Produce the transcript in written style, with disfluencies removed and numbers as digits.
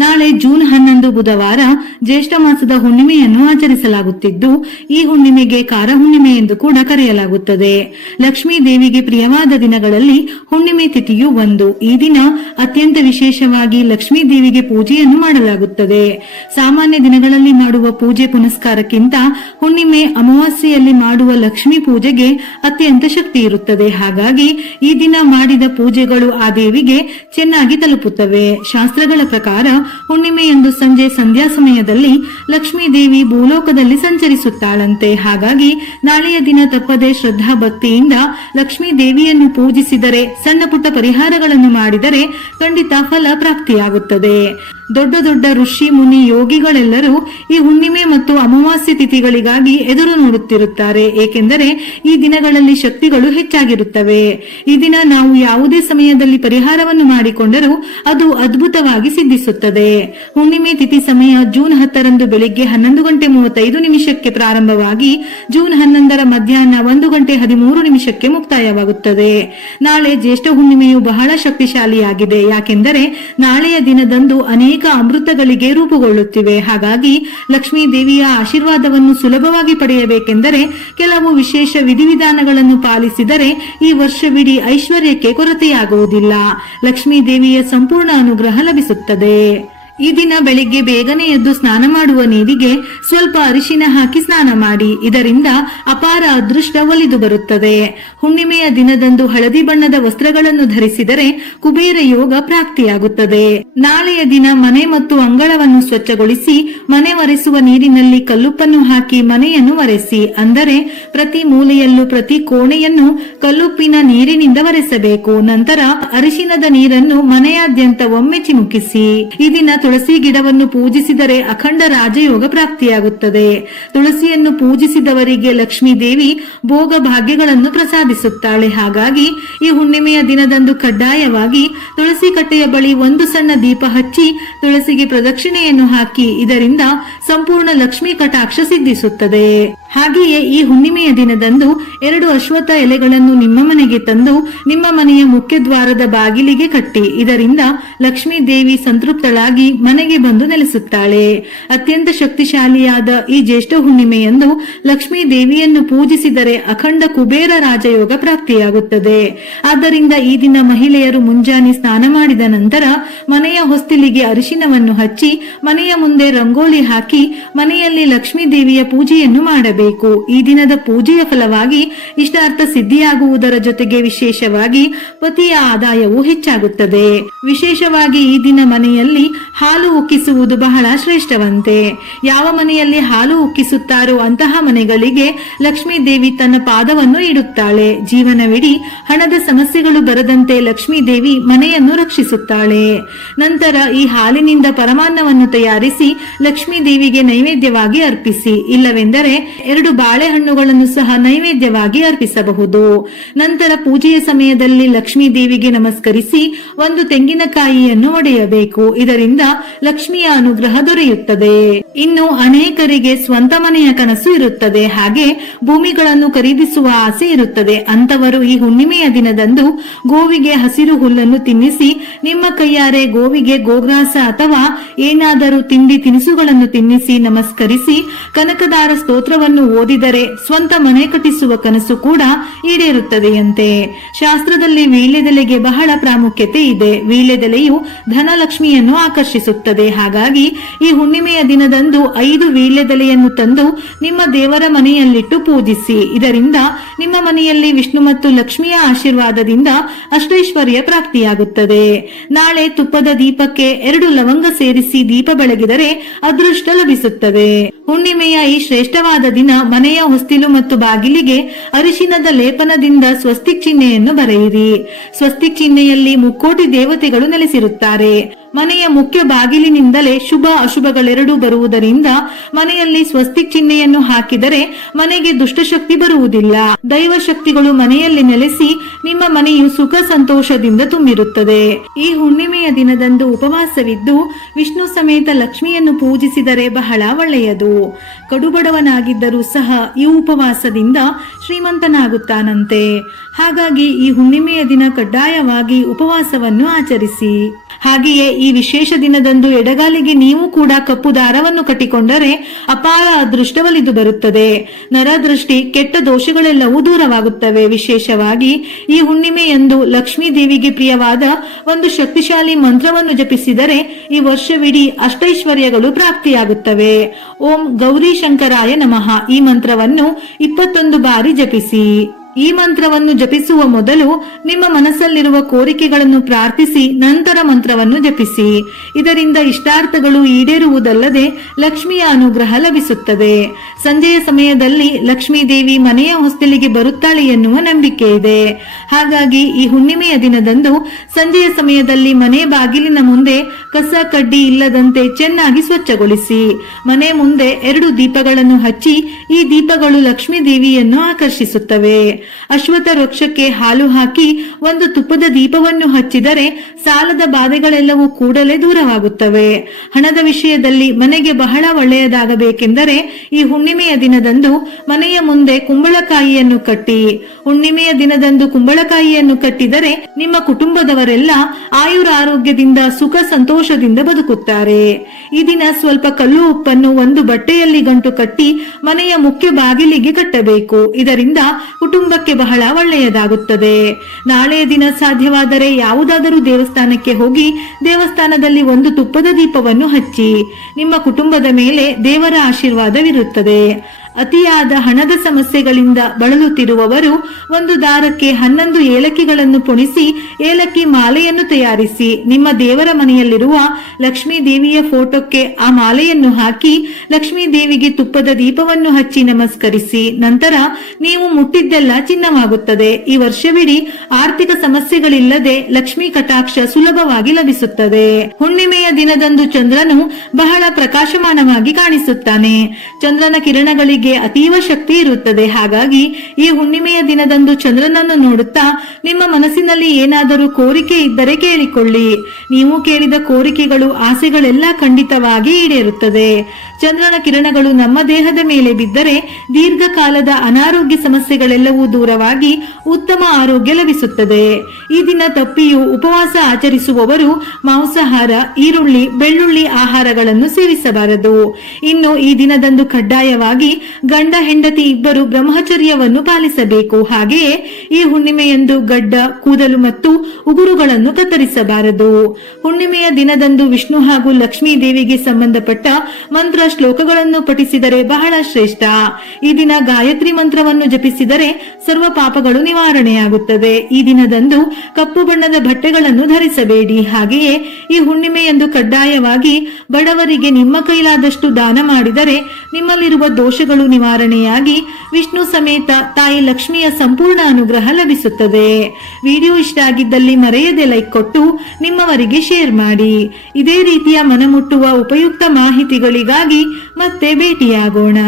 ನಾಳೆ ಜೂನ್ 11 ಬುಧವಾರ ಜ್ಯೇಷ್ಠ ಮಾಸದ ಹುಣ್ಣಿಮೆಯನ್ನು ಆಚರಿಸಲಾಗುತ್ತಿದ್ದು, ಈ ಹುಣ್ಣಿಮೆಗೆ ಕಾರ ಹುಣ್ಣಿಮೆ ಎಂದು ಕೂಡ ಕರೆಯಲಾಗುತ್ತದೆ. ಲಕ್ಷ್ಮೀ ದೇವಿಗೆ ಪ್ರಿಯವಾದ ದಿನಗಳಲ್ಲಿ ಹುಣ್ಣಿಮೆ ತಿಥಿಯು ಒಂದು. ಈ ದಿನ ಅತ್ಯಂತ ವಿಶೇಷವಾಗಿ ಲಕ್ಷ್ಮೀ ದೇವಿಗೆ ಪೂಜೆಯನ್ನು ಮಾಡಲಾಗುತ್ತದೆ. ಸಾಮಾನ್ಯ ದಿನಗಳಲ್ಲಿ ಮಾಡುವ ಪೂಜೆ ಪುನಸ್ಕಾರಕ್ಕಿಂತ ಹುಣ್ಣಿಮೆ ಅಮಾವಾಸ್ಯೆಯಲ್ಲಿ ಮಾಡುವ ಲಕ್ಷ್ಮೀ ಪೂಜೆಗೆ ಅತ್ಯಂತ ಶಕ್ತಿ ಇರುತ್ತದೆ. ಹಾಗಾಗಿ ಈ ದಿನ ಮಾಡಿದ ಪೂಜೆಗಳು ಆ ದೇವಿಗೆ ಚೆನ್ನಾಗಿ ತಲುಪುತ್ತವೆ. ಶಾಸ್ತ್ರಗಳ ಪ್ರಕಾರ ಹುಣ್ಣಿಮೆಯಂದು ಸಂಜೆ ಸಂಧ್ಯಾ ಸಮಯದಲ್ಲಿ ಲಕ್ಷ್ಮೀ ದೇವಿ ಭೂಲೋಕದಲ್ಲಿ ಸಂಚರಿಸುತ್ತಾಳಂತೆ. ಹಾಗಾಗಿ ನಾಳೆಯ ದಿನ ತಪ್ಪದೆ ಶ್ರದ್ಧಾ ಭಕ್ತಿಯಿಂದ ಲಕ್ಷ್ಮೀ ದೇವಿಯನ್ನು ಪೂಜಿಸಿದರೆ, ಸಣ್ಣ ಪುಟ್ಟ ಪರಿಹಾರಗಳನ್ನು ಮಾಡಿದರೆ ಖಂಡಿತ ಫಲ ಪ್ರಾಪ್ತಿಯಾಗುತ್ತದೆ. ದೊಡ್ಡ ದೊಡ್ಡ ಋಷಿ ಮುನಿ ಯೋಗಿಗಳೆಲ್ಲರೂ ಈ ಹುಣ್ಣಿಮೆ ಮತ್ತು ಅಮಾವಾಸ್ಯೆ ತಿಥಿಗಳಿಗಾಗಿ ಎದುರು ನೋಡುತ್ತಿರುತ್ತಾರೆ. ಏಕೆಂದರೆ ಈ ದಿನಗಳಲ್ಲಿ ಶಕ್ತಿಗಳು ಹೆಚ್ಚಾಗಿರುತ್ತವೆ. ಈ ದಿನ ನಾವು ಯಾವುದೇ ಸಮಯದಲ್ಲಿ ಪರಿಹಾರವನ್ನು ಮಾಡಿಕೊಂಡರೂ ಅದು ಅದ್ಭುತವಾಗಿ ಸಿದ್ಧಿಸುತ್ತದೆ. ಹುಣ್ಣಿಮೆ ತಿಥಿ ಸಮಯ ಜೂನ್ 10ರಂದು ಬೆಳಿಗ್ಗೆ 11:35 ಪ್ರಾರಂಭವಾಗಿ ಜೂನ್ 11ರ ಮಧ್ಯಾಹ್ನ 1:13 ಮುಕ್ತಾಯವಾಗುತ್ತದೆ. ನಾಳೆ ಜ್ಯೇಷ್ಠ ಹುಣ್ಣಿಮೆಯು ಬಹಳ ಶಕ್ತಿಶಾಲಿಯಾಗಿದೆ. ಯಾಕೆಂದರೆ ನಾಳೆಯ ದಿನದಂದು ಅನೇಕ ಅಮೃತಗಳಿಗೆ ರೂಪುಗೊಳ್ಳುತ್ತಿವೆ. ಹಾಗಾಗಿ ಲಕ್ಷ್ಮೀ ದೇವಿಯ ಆಶೀರ್ವಾದವನ್ನು ಸುಲಭವಾಗಿ ಪಡೆಯಬೇಕೆಂದರೆ ಕೆಲವು ವಿಶೇಷ ವಿಧಿವಿಧಾನಗಳನ್ನು ಪಾಲಿಸಿದರೆ ಈ ವರ್ಷವಿಡೀ ಐಶ್ವರ್ಯಕ್ಕೆ ಕೊರತೆಯಾಗುವುದಿಲ್ಲ. ಲಕ್ಷ್ಮೀ ದೇವಿಯ ಸಂಪೂರ್ಣ ಅನುಗ್ರಹ ಲಭಿಸುತ್ತದೆ. ಈ ದಿನ ಬೆಳಿಗ್ಗೆ ಬೇಗನೆ ಎದ್ದು ಸ್ನಾನ ಮಾಡುವ ನೀರಿಗೆ ಸ್ವಲ್ಪ ಅರಿಶಿನ ಹಾಕಿ ಸ್ನಾನ ಮಾಡಿ. ಇದರಿಂದ ಅಪಾರ ಅದೃಷ್ಟ ಒಲಿದು ಬರುತ್ತದೆ. ಹುಣ್ಣಿಮೆಯ ದಿನದಂದು ಹಳದಿ ಬಣ್ಣದ ವಸ್ತ್ರಗಳನ್ನು ಧರಿಸಿದರೆ ಕುಬೇರ ಯೋಗ ಪ್ರಾಪ್ತಿಯಾಗುತ್ತದೆ. ನಾಳೆಯ ದಿನ ಮನೆ ಮತ್ತು ಅಂಗಳವನ್ನು ಸ್ವಚ್ಛಗೊಳಿಸಿ ಮನೆ ಒರೆಸುವ ನೀರಿನಲ್ಲಿ ಕಲ್ಲುಪ್ಪನ್ನು ಹಾಕಿ ಮನೆಯನ್ನು ಒರೆಸಿ. ಅಂದರೆ ಪ್ರತಿ ಮೂಲೆಯಲ್ಲೂ ಪ್ರತಿ ಕೋಣೆಯನ್ನು ಕಲ್ಲುಪ್ಪಿನ ನೀರಿನಿಂದ ಒರೆಸಬೇಕು. ನಂತರ ಅರಿಶಿನದ ನೀರನ್ನು ಮನೆಯಾದ್ಯಂತ ಒಮ್ಮೆ ಚಿಮುಕಿಸಿ. ಈ ದಿನ ತುಳಸಿ ಗಿಡವನ್ನು ಪೂಜಿಸಿದರೆ ಅಖಂಡ ರಾಜಯೋಗ ಪ್ರಾಪ್ತಿಯಾಗುತ್ತದೆ. ತುಳಸಿಯನ್ನು ಪೂಜಿಸಿದವರಿಗೆ ಲಕ್ಷ್ಮೀ ದೇವಿ ಭೋಗ ಭಾಗ್ಯಗಳನ್ನು ಪ್ರಸಾದಿಸುತ್ತಾಳೆ. ಹಾಗಾಗಿ ಈ ಹುಣ್ಣಿಮೆಯ ದಿನದಂದು ಕಡ್ಡಾಯವಾಗಿ ತುಳಸಿ ಕಟ್ಟೆಯ ಬಳಿ ಒಂದು ಸಣ್ಣ ದೀಪ ಹಚ್ಚಿ ತುಳಸಿಗೆ ಪ್ರದಕ್ಷಿಣೆಯನ್ನು ಹಾಕಿ. ಇದರಿಂದ ಸಂಪೂರ್ಣ ಲಕ್ಷ್ಮೀ ಕಟಾಕ್ಷ ಸಿದ್ಧಿಸುತ್ತದೆ. ಹಾಗೆಯೇ ಈ ಹುಣ್ಣಿಮೆಯ ದಿನದಂದು 2 ಅಶ್ವತ್ಥ ಎಲೆಗಳನ್ನು ನಿಮ್ಮ ಮನೆಗೆ ತಂದು ನಿಮ್ಮ ಮನೆಯ ಮುಖ್ಯ ದ್ವಾರದ ಬಾಗಿಲಿಗೆ ಕಟ್ಟಿ. ಇದರಿಂದ ಲಕ್ಷ್ಮೀ ದೇವಿ ಸಂತೃಪ್ತಳಾಗಿ ಮನೆಗೆ ಬಂದು ನೆಲೆಸುತ್ತಾಳೆ. ಅತ್ಯಂತ ಶಕ್ತಿಶಾಲಿಯಾದ ಈ ಜ್ಯೇಷ್ಠ ಹುಣ್ಣಿಮೆಯಂದು ಲಕ್ಷ್ಮೀ ದೇವಿಯನ್ನು ಪೂಜಿಸಿದರೆ ಅಖಂಡ ಕುಬೇರ ರಾಜಯೋಗ ಪ್ರಾಪ್ತಿಯಾಗುತ್ತದೆ. ಆದ್ದರಿಂದ ಈ ದಿನ ಮಹಿಳೆಯರು ಮುಂಜಾನೆ ಸ್ನಾನ ಮಾಡಿದ ನಂತರ ಮನೆಯ ಹೊಸ್ತಿಲಿಗೆ ಅರಿಶಿನವನ್ನು ಹಚ್ಚಿ ಮನೆಯ ಮುಂದೆ ರಂಗೋಲಿ ಹಾಕಿ ಮನೆಯಲ್ಲಿ ಲಕ್ಷ್ಮೀ ದೇವಿಯ ಪೂಜೆಯನ್ನು ಮಾಡಬೇಕು. ಈ ದಿನದ ಪೂಜೆಯ ಫಲವಾಗಿ ಇಷ್ಟಾರ್ಥ ಸಿದ್ಧಿಯಾಗುವುದರ ಜೊತೆಗೆ ವಿಶೇಷವಾಗಿ ಪತಿಯ ಆದಾಯವು ಹೆಚ್ಚಾಗುತ್ತದೆ. ವಿಶೇಷವಾಗಿ ಈ ದಿನ ಮನೆಯಲ್ಲಿ ಹಾಲು ಉಕ್ಕಿಸುವುದು ಬಹಳ ಶ್ರೇಷ್ಠವಂತೆ. ಯಾವ ಮನೆಯಲ್ಲಿ ಹಾಲು ಉಕ್ಕಿಸುತ್ತಾರೋ ಅಂತಹ ಮನೆಗಳಿಗೆ ಲಕ್ಷ್ಮೀ ದೇವಿ ತನ್ನ ಪಾದವನ್ನು ಇಡುತ್ತಾಳೆ. ಜೀವನವಿಡೀ ಹಣದ ಸಮಸ್ಯೆಗಳು ಬರದಂತೆ ಲಕ್ಷ್ಮೀ ದೇವಿ ಮನೆಯನ್ನು ರಕ್ಷಿಸುತ್ತಾಳೆ. ನಂತರ ಈ ಹಾಲಿನಿಂದ ಪರಮಾನ್ನವನ್ನು ತಯಾರಿಸಿ ಲಕ್ಷ್ಮೀ ದೇವಿಗೆ ನೈವೇದ್ಯವಾಗಿ ಅರ್ಪಿಸಿ. ಇಲ್ಲವೆಂದರೆ 2 ಬಾಳೆಹಣ್ಣುಗಳನ್ನು ಸಹ ನೈವೇದ್ಯವಾಗಿ ಅರ್ಪಿಸಬಹುದು. ನಂತರ ಪೂಜೆಯ ಸಮಯದಲ್ಲಿ ಲಕ್ಷ್ಮೀ ದೇವಿಗೆ ನಮಸ್ಕರಿಸಿ 1 ತೆಂಗಿನಕಾಯಿಯನ್ನು ಒಡೆಯಬೇಕು. ಇದರಿಂದ ಲಕ್ಷ್ಮಿಯ ಅನುಗ್ರಹ ದೊರೆಯುತ್ತದೆ. ಇನ್ನು ಅನೇಕರಿಗೆ ಸ್ವಂತ ಮನೆಯ ಕನಸು ಇರುತ್ತದೆ. ಹಾಗೆ ಭೂಮಿಗಳನ್ನು ಖರೀದಿಸುವ ಆಸೆ ಇರುತ್ತದೆ. ಅಂತವರು ಈ ಹುಣ್ಣಿಮೆಯ ದಿನದಂದು ಗೋವಿಗೆ ಹಸಿರು ಹುಲ್ಲನ್ನು ತಿನ್ನಿಸಿ ನಿಮ್ಮ ಕೈಯಾರೆ ಗೋವಿಗೆ ಗೋಗ್ರಾಸ ಅಥವಾ ಏನಾದರೂ ತಿಂಡಿ ತಿನಿಸುಗಳನ್ನು ತಿನ್ನಿಸಿ ನಮಸ್ಕರಿಸಿ ಕನಕದಾರ ಸ್ತೋತ್ರವನ್ನು ಓದಿದರೆ ಸ್ವಂತ ಮನೆ ಕಟ್ಟಿಸುವ ಕನಸು ಕೂಡ ಈಡೇರುತ್ತದೆಯಂತೆ. ಶಾಸ್ತ್ರದಲ್ಲಿ ವೀಳ್ಯದೆಲೆಗೆ ಬಹಳ ಪ್ರಾಮುಖ್ಯತೆ ಇದೆ. ವೀಳ್ಯದೆಲೆಯು ಧನಲಕ್ಷ್ಮಿಯನ್ನು ಆಕರ್ಷಿಸುತ್ತದೆ. ಹಾಗಾಗಿ ಈ ಹುಣ್ಣಿಮೆಯ ದಿನದಂದು 5 ವೀಳ್ಯದೆಲೆಯನ್ನು ತಂದು ನಿಮ್ಮ ದೇವರ ಮನೆಯಲ್ಲಿಟ್ಟು ಪೂಜಿಸಿ. ಇದರಿಂದ ನಿಮ್ಮ ಮನೆಯಲ್ಲಿ ವಿಷ್ಣು ಮತ್ತು ಲಕ್ಷ್ಮಿಯ ಆಶೀರ್ವಾದದಿಂದ ಅಷ್ಟೈಶ್ವರ್ಯ ಪ್ರಾಪ್ತಿಯಾಗುತ್ತದೆ. ನಾಳೆ ತುಪ್ಪದ ದೀಪಕ್ಕೆ 2 ಲವಂಗ ಸೇರಿಸಿ ದೀಪ ಬೆಳಗಿದರೆ ಅದೃಷ್ಟ ಲಭಿಸುತ್ತದೆ. ಹುಣ್ಣಿಮೆಯ ಈ ಶ್ರೇಷ್ಠವಾದ ದಿನ ಮನೆಯ ಹೊಸ್ತಿಲು ಮತ್ತು ಬಾಗಿಲಿಗೆ ಅರಿಶಿನದ ಲೇಪನದಿಂದ ಸ್ವಸ್ತಿಕ್ ಚಿಹ್ನೆಯನ್ನು ಬರೆಯಿರಿ. ಸ್ವಸ್ತಿಕ್ ಚಿಹ್ನೆಯಲ್ಲಿ ಮುಕ್ಕೋಟಿ ದೇವತೆಗಳು ನೆಲೆಸಿರುತ್ತಾರೆ. ಮನೆಯ ಮುಖ್ಯ ಬಾಗಿಲಿನಿಂದಲೇ ಶುಭ ಅಶುಭಗಳೆರಡೂ ಬರುವುದರಿಂದ ಮನೆಯಲ್ಲಿ ಸ್ವಸ್ತಿಕ್ ಚಿಹ್ನೆಯನ್ನು ಹಾಕಿದರೆ ಮನೆಗೆ ದುಷ್ಟಶಕ್ತಿ ಬರುವುದಿಲ್ಲ. ದೈವ ಶಕ್ತಿಗಳು ಮನೆಯಲ್ಲಿ ನೆಲೆಸಿ ನಿಮ್ಮ ಮನೆಯು ಸುಖ ಸಂತೋಷದಿಂದ ತುಂಬಿರುತ್ತದೆ. ಈ ಹುಣ್ಣಿಮೆಯ ದಿನದಂದು ಉಪವಾಸವಿದ್ದು ವಿಷ್ಣು ಸಮೇತ ಲಕ್ಷ್ಮಿಯನ್ನು ಪೂಜಿಸಿದರೆ ಬಹಳ ಒಳ್ಳೆಯದು. ಕಡುಬಡವನಾಗಿದ್ದರೂ ಸಹ ಈ ಉಪವಾಸದಿಂದ ಶ್ರೀಮಂತನಾಗುತ್ತಾನಂತೆ. ಹಾಗಾಗಿ ಈ ಹುಣ್ಣಿಮೆಯ ದಿನ ಕಡ್ಡಾಯವಾಗಿ ಉಪವಾಸವನ್ನು ಆಚರಿಸಿ. ಹಾಗೆಯೇ ಈ ವಿಶೇಷ ದಿನದಂದು ಎಡಗಾಲಿಗೆ ನೀವು ಕೂಡ ಕಪ್ಪು ದಾರವನ್ನು ಕಟ್ಟಿಕೊಂಡರೆ ಅಪಾರ ಅದೃಷ್ಟ ಒಲಿದು ಬರುತ್ತದೆ. ನರದೃಷ್ಟಿ, ಕೆಟ್ಟ ದೋಷಗಳೆಲ್ಲವೂ ದೂರವಾಗುತ್ತವೆ. ವಿಶೇಷವಾಗಿ ಈ ಹುಣ್ಣಿಮೆಯಂದು ಲಕ್ಷ್ಮೀ ದೇವಿಗೆ ಪ್ರಿಯವಾದ ಒಂದು ಶಕ್ತಿಶಾಲಿ ಮಂತ್ರವನ್ನು ಜಪಿಸಿದರೆ ಈ ವರ್ಷವಿಡೀ ಅಷ್ಟೈಶ್ವರ್ಯಗಳು ಪ್ರಾಪ್ತಿಯಾಗುತ್ತವೆ. ಓಂ ಗೌರಿ ಶಂಕರಾಯ ನಮಃ ಈ ಮಂತ್ರವನ್ನು 21 ಬಾರಿ ಜಪಿಸಿ. ಈ ಮಂತ್ರವನ್ನು ಜಪಿಸುವ ಮೊದಲು ನಿಮ್ಮ ಮನಸ್ಸಲ್ಲಿರುವ ಕೋರಿಕೆಗಳನ್ನು ಪ್ರಾರ್ಥಿಸಿ ನಂತರ ಮಂತ್ರವನ್ನು ಜಪಿಸಿ. ಇದರಿಂದ ಇಷ್ಟಾರ್ಥಗಳು ಈಡೇರುವುದಲ್ಲದೆ ಲಕ್ಷ್ಮಿಯ ಅನುಗ್ರಹ ಲಭಿಸುತ್ತದೆ. ಸಂಜೆಯ ಸಮಯದಲ್ಲಿ ಲಕ್ಷ್ಮೀ ದೇವಿ ಮನೆಯ ಹೊಸ್ತಿಲಿಗೆ ಬರುತ್ತಾಳೆ ಎನ್ನುವ ನಂಬಿಕೆ ಇದೆ. ಹಾಗಾಗಿ ಈ ಹುಣ್ಣಿಮೆಯ ದಿನದಂದು ಸಂಜೆಯ ಸಮಯದಲ್ಲಿ ಮನೆ ಬಾಗಿಲಿನ ಮುಂದೆ ಕಸ ಕಡ್ಡಿ ಇಲ್ಲದಂತೆ ಚೆನ್ನಾಗಿ ಸ್ವಚ್ಛಗೊಳಿಸಿ. ಮನೆ ಮುಂದೆ 2 ದೀಪಗಳನ್ನು ಹಚ್ಚಿ ಈ ದೀಪಗಳು ಲಕ್ಷ್ಮೀ ದೇವಿಯನ್ನು ಆಕರ್ಷಿಸುತ್ತವೆ. ಅಶ್ವತ್ಥ ವೃಕ್ಷಕ್ಕೆ ಹಾಲು ಹಾಕಿ ಒಂದು ತುಪ್ಪದ ದೀಪವನ್ನು ಹಚ್ಚಿದರೆ ಸಾಲದ ಬಾಧೆಗಳೆಲ್ಲವೂ ಕೂಡಲೇ ದೂರವಾಗುತ್ತವೆ. ಹಣದ ವಿಷಯದಲ್ಲಿ ಮನೆಗೆ ಬಹಳ ಒಳ್ಳೆಯದಾಗಬೇಕೆಂದರೆ ಈ ಹುಣ್ಣಿಮೆಯ ದಿನದಂದು ಮನೆಯ ಮುಂದೆ ಕುಂಬಳಕಾಯಿಯನ್ನು ಕಟ್ಟಿ. ಹುಣ್ಣಿಮೆಯ ದಿನದಂದು ಕುಂಬಳಕಾಯಿಯನ್ನು ಕಟ್ಟಿದರೆ ನಿಮ್ಮ ಕುಟುಂಬದವರೆಲ್ಲ ಆಯುರಾರೋಗ್ಯದಿಂದ ಸುಖ ಸಂತೋಷದಿಂದ ಬದುಕುತ್ತಾರೆ. ಈ ದಿನ ಸ್ವಲ್ಪ ಕಲ್ಲು ಉಪ್ಪನ್ನು ಒಂದು ಬಟ್ಟೆಯಲ್ಲಿ ಗಂಟು ಕಟ್ಟಿ ಮನೆಯ ಮುಖ್ಯ ಬಾಗಿಲಿಗೆ ಕಟ್ಟಬೇಕು. ಇದರಿಂದ ಕುಟುಂಬಕ್ಕೆ ಬಹಳ ಒಳ್ಳೆಯದಾಗುತ್ತದೆ. ನಾಳೆಯ ದಿನ ಸಾಧ್ಯವಾದರೆ ಯಾವುದಾದರೂ ದೇವಸ್ಥಾನಕ್ಕೆ ಹೋಗಿ ದೇವಸ್ಥಾನದಲ್ಲಿ ಒಂದು ತುಪ್ಪದ ದೀಪವನ್ನು ಹಚ್ಚಿ. ನಿಮ್ಮ ಕುಟುಂಬದ ಮೇಲೆ ದೇವರ ಆಶೀರ್ವಾದವಿರುತ್ತದೆ. ಅತಿಯಾದ ಹಣದ ಸಮಸ್ಯೆಗಳಿಂದ ಬಳಲುತ್ತಿರುವವರು ಒಂದು ದಾರಕ್ಕೆ 11 ಏಲಕ್ಕಿಗಳನ್ನು ಪುಣಿಸಿ ಏಲಕ್ಕಿ ಮಾಲೆಯನ್ನು ತಯಾರಿಸಿ ನಿಮ್ಮ ದೇವರ ಮನೆಯಲ್ಲಿರುವ ಲಕ್ಷ್ಮೀ ದೇವಿಯ ಫೋಟೋಕ್ಕೆ ಆ ಮಾಲೆಯನ್ನು ಹಾಕಿ ಲಕ್ಷ್ಮೀ ದೇವಿಗೆ ತುಪ್ಪದ ದೀಪವನ್ನು ಹಚ್ಚಿ ನಮಸ್ಕರಿಸಿ. ನಂತರ ನೀವು ಮುಟ್ಟಿದ್ದೆಲ್ಲ ಚಿನ್ನವಾಗುತ್ತದೆ. ಈ ವರ್ಷವಿಡೀ ಆರ್ಥಿಕ ಸಮಸ್ಯೆಗಳಿಲ್ಲದೆ ಲಕ್ಷ್ಮೀ ಕಟಾಕ್ಷ ಸುಲಭವಾಗಿ ಲಭಿಸುತ್ತದೆ. ಹುಣ್ಣಿಮೆಯ ದಿನದಂದು ಚಂದ್ರನು ಬಹಳ ಪ್ರಕಾಶಮಾನವಾಗಿ ಕಾಣಿಸುತ್ತಾನೆ. ಚಂದ್ರನ ಕಿರಣಗಳಿಗೆ ಅತೀವ ಶಕ್ತಿ ಇರುತ್ತದೆ. ಹಾಗಾಗಿ ಈ ಹುಣ್ಣಿಮೆಯ ದಿನದಂದು ಚಂದ್ರನನ್ನು ನೋಡುತ್ತಾ ನಿಮ್ಮ ಮನಸ್ಸಿನಲ್ಲಿ ಏನಾದರೂ ಕೋರಿಕೆ ಇದ್ದರೆ ಕೇಳಿಕೊಳ್ಳಿ. ನೀವು ಕೇಳಿದ ಕೋರಿಕೆಗಳು, ಆಸೆಗಳೆಲ್ಲ ಖಂಡಿತವಾಗಿ ಈಡೇರುತ್ತದೆ. ಚಂದ್ರನ ಕಿರಣಗಳು ನಮ್ಮ ದೇಹದ ಮೇಲೆ ಬಿದ್ದರೆ ದೀರ್ಘಕಾಲದ ಅನಾರೋಗ್ಯ ಸಮಸ್ಯೆಗಳೆಲ್ಲವೂ ದೂರವಾಗಿ ಉತ್ತಮ ಆರೋಗ್ಯ ಲಭಿಸುತ್ತದೆ. ಈ ದಿನ ತಪ್ಪಿಯೂ ಉಪವಾಸ ಆಚರಿಸುವವರು ಮಾಂಸಾಹಾರ, ಈರುಳ್ಳಿ, ಬೆಳ್ಳುಳ್ಳಿ ಆಹಾರಗಳನ್ನು ಸೇವಿಸಬಾರದು. ಇನ್ನು ಈ ದಿನದಂದು ಕಡ್ಡಾಯವಾಗಿ ಗಂಡ ಹೆಂಡತಿ ಇಬ್ಬರು ಬ್ರಹ್ಮಚರ್ಯವನ್ನು ಪಾಲಿಸಬೇಕು. ಹಾಗೆಯೇ ಈ ಹುಣ್ಣಿಮೆಯಂದು ಗಡ್ಡ, ಕೂದಲು ಮತ್ತು ಉಗುರುಗಳನ್ನು ಕತ್ತರಿಸಬಾರದು. ಹುಣ್ಣಿಮೆಯ ದಿನದಂದು ವಿಷ್ಣು ಹಾಗೂ ಲಕ್ಷ್ಮೀ ದೇವಿಗೆ ಸಂಬಂಧಪಟ್ಟ ಮಂತ್ರ ಶ್ಲೋಕಗಳನ್ನು ಪಠಿಸಿದರೆ ಬಹಳ ಶ್ರೇಷ್ಠ. ಈ ದಿನ ಗಾಯತ್ರಿ ಮಂತ್ರವನ್ನು ಜಪಿಸಿದರೆ ಸರ್ವ ಪಾಪಗಳು ನಿವಾರಣೆಯಾಗುತ್ತದೆ. ಈ ದಿನದಂದು ಕಪ್ಪು ಬಣ್ಣದ ಬಟ್ಟೆಗಳನ್ನು ಧರಿಸಬೇಡಿ. ಹಾಗೆಯೇ ಈ ಹುಣ್ಣಿಮೆಯಂದು ಕಡ್ಡಾಯವಾಗಿ ಬಡವರಿಗೆ ನಿಮ್ಮ ಕೈಲಾದಷ್ಟು ದಾನ ಮಾಡಿದರೆ ನಿಮ್ಮಲ್ಲಿರುವ ದೋಷಗಳು ನಿವಾರಣೆಯಾಗಿ ವಿಷ್ಣು ಸಮೇತ ತಾಯಿ ಲಕ್ಷ್ಮಿಯ ಸಂಪೂರ್ಣ ಅನುಗ್ರಹ ಲಭಿಸುತ್ತದೆ. ವಿಡಿಯೋ ಇಷ್ಟ ಆಗಿದ್ದಲ್ಲಿ ಮರೆಯದೆ ಲೈಕ್ ಕೊಟ್ಟು ನಿಮ್ಮವರಿಗೆ ಶೇರ್ ಮಾಡಿ. ಇದೇ ರೀತಿಯ ಮನಮುಟ್ಟುವ ಉಪಯುಕ್ತ ಮಾಹಿತಿಗಳಿಗಾಗಿ ಮತ್ತೆ ಭೇಟಿಯಾಗೋಣ.